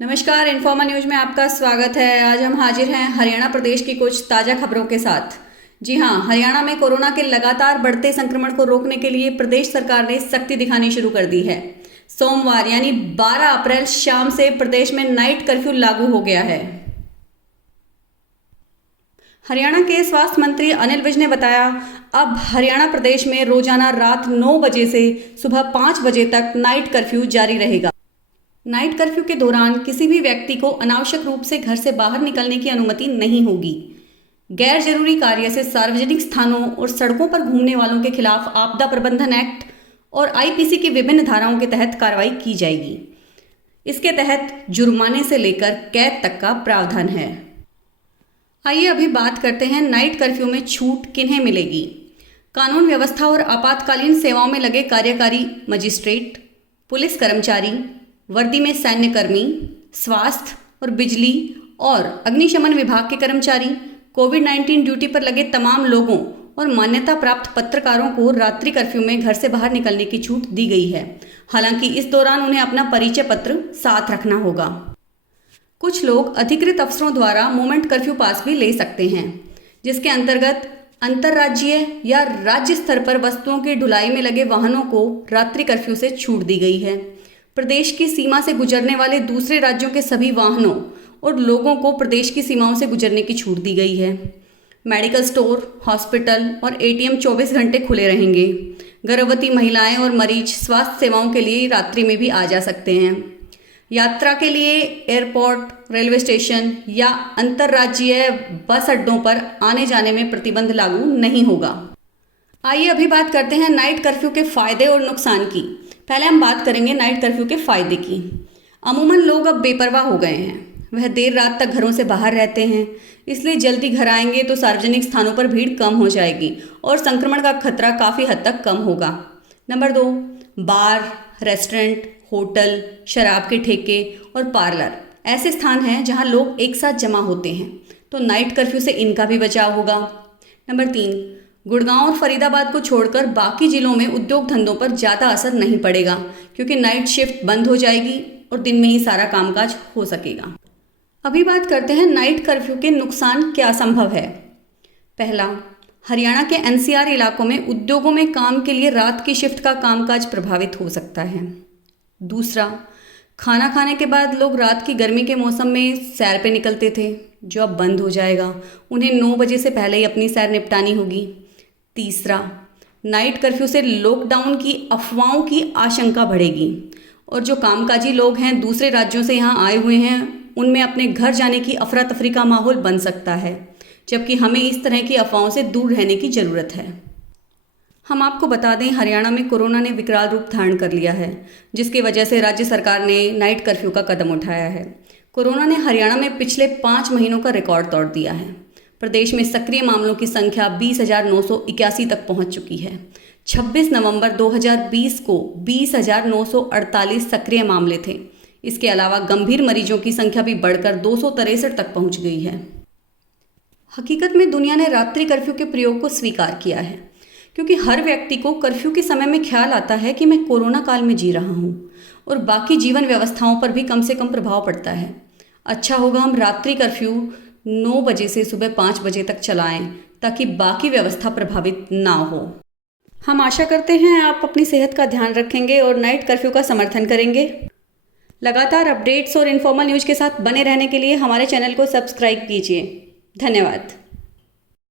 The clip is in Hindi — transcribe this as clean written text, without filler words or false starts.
नमस्कार, इन्फॉर्मा न्यूज में आपका स्वागत है। आज हम हाजिर हैं हरियाणा प्रदेश की कुछ ताज़ा खबरों के साथ। जी हां, हरियाणा में कोरोना के लगातार बढ़ते संक्रमण को रोकने के लिए प्रदेश सरकार ने सख्ती दिखानी शुरू कर दी है। सोमवार यानी 12 अप्रैल शाम से प्रदेश में नाइट कर्फ्यू लागू हो गया है। हरियाणा के स्वास्थ्य मंत्री अनिल विज ने बताया, अब हरियाणा प्रदेश में रोजाना रात 9 बजे से सुबह 5 बजे तक नाइट कर्फ्यू जारी रहेगा। नाइट कर्फ्यू के दौरान किसी भी व्यक्ति को अनावश्यक रूप से घर से बाहर निकलने की अनुमति नहीं होगी। गैर जरूरी कार्य से सार्वजनिक स्थानों और सड़कों पर घूमने वालों के खिलाफ आपदा प्रबंधन एक्ट और आईपीसी की विभिन्न धाराओं के तहत कार्रवाई की जाएगी। इसके तहत जुर्माने से लेकर कैद तक का प्रावधान है। आइए अभी बात करते हैं नाइट कर्फ्यू में छूट किन्हें मिलेगी। कानून व्यवस्था और आपातकालीन सेवाओं में लगे कार्यकारी मजिस्ट्रेट, पुलिस कर्मचारी, वर्दी में सैन्य कर्मी, स्वास्थ्य और बिजली और अग्निशमन विभाग के कर्मचारी, कोविड-19 ड्यूटी पर लगे तमाम लोगों और मान्यता प्राप्त पत्रकारों को रात्रि कर्फ्यू में घर से बाहर निकलने की छूट दी गई है। हालांकि इस दौरान उन्हें अपना परिचय पत्र साथ रखना होगा। कुछ लोग अधिकृत अफसरों द्वारा मोमेंट कर्फ्यू पास भी ले सकते हैं, जिसके अंतर्गत अंतर्राज्यीय या राज्य स्तर पर वस्तुओं की ढुलाई में लगे वाहनों को रात्रि कर्फ्यू से छूट दी गई है। प्रदेश की सीमा से गुजरने वाले दूसरे राज्यों के सभी वाहनों और लोगों को प्रदेश की सीमाओं से गुजरने की छूट दी गई है। मेडिकल स्टोर, हॉस्पिटल और एटीएम 24 घंटे खुले रहेंगे। गर्भवती महिलाएं और मरीज स्वास्थ्य सेवाओं के लिए रात्रि में भी आ जा सकते हैं। यात्रा के लिए एयरपोर्ट, रेलवे स्टेशन या अंतर्राज्यीय बस अड्डों पर आने जाने में प्रतिबंध लागू नहीं होगा। आइए अभी बात करते हैं नाइट कर्फ्यू के फायदे और नुकसान की। पहले हम बात करेंगे नाइट कर्फ्यू के फायदे की। अमूमन लोग अब बेपरवाह हो गए हैं। वह देर रात तक घरों से बाहर रहते हैं, इसलिए जल्दी घर आएंगे तो सार्वजनिक स्थानों पर भीड़ कम हो जाएगी और संक्रमण का खतरा काफ़ी हद तक कम होगा। नंबर 2, बार, रेस्टोरेंट, होटल, शराब के ठेके और पार्लर ऐसे स्थान हैं जहां लोग एक साथ जमा होते हैं, तो नाइट कर्फ्यू से इनका भी बचाव होगा। नंबर 3, गुड़गांव और फरीदाबाद को छोड़कर बाकी जिलों में उद्योग धंधों पर ज़्यादा असर नहीं पड़ेगा, क्योंकि नाइट शिफ्ट बंद हो जाएगी और दिन में ही सारा कामकाज हो सकेगा। अभी बात करते हैं नाइट कर्फ्यू के नुकसान क्या संभव है। पहला, हरियाणा के एनसीआर इलाकों में उद्योगों में काम के लिए रात की शिफ्ट का कामकाज प्रभावित हो सकता है। दूसरा, खाना खाने के बाद लोग रात की गर्मी के मौसम में सैर पे निकलते थे, जो अब बंद हो जाएगा। उन्हें 9 बजे से पहले ही अपनी सैर निपटानी होगी। तीसरा, नाइट कर्फ्यू से लॉकडाउन की अफवाहों की आशंका बढ़ेगी और जो कामकाजी लोग हैं दूसरे राज्यों से यहाँ आए हुए हैं, उनमें अपने घर जाने की अफरा तफरी का माहौल बन सकता है, जबकि हमें इस तरह की अफवाहों से दूर रहने की ज़रूरत है। हम आपको बता दें, हरियाणा में कोरोना ने विकराल रूप धारण कर लिया है, जिसकी वजह से राज्य सरकार ने नाइट कर्फ्यू का कदम उठाया है। कोरोना ने हरियाणा में पिछले 5 महीनों का रिकॉर्ड तोड़ दिया है। प्रदेश में सक्रिय मामलों की संख्या 20,981 तक पहुंच चुकी है। 26 नवंबर 2020 को 20,948 सक्रिय मामले थे। इसके अलावा गंभीर मरीजों की संख्या भी बढ़कर 263 तक पहुंच गई है। हकीकत में दुनिया ने रात्रि कर्फ्यू के प्रयोग को स्वीकार किया है, क्योंकि हर व्यक्ति को कर्फ्यू के समय में ख्याल आता है कि मैं कोरोना काल में जी रहा हूँ और बाकी जीवन व्यवस्थाओं पर भी कम से कम प्रभाव पड़ता है। अच्छा होगा हम रात्रि कर्फ्यू 9 बजे से सुबह 5 बजे तक चलाएं, ताकि बाकी व्यवस्था प्रभावित ना हो। हम आशा करते हैं आप अपनी सेहत का ध्यान रखेंगे और नाइट कर्फ्यू का समर्थन करेंगे। लगातार अपडेट्स और इन्फॉर्मल न्यूज़ के साथ बने रहने के लिए हमारे चैनल को सब्सक्राइब कीजिए। धन्यवाद।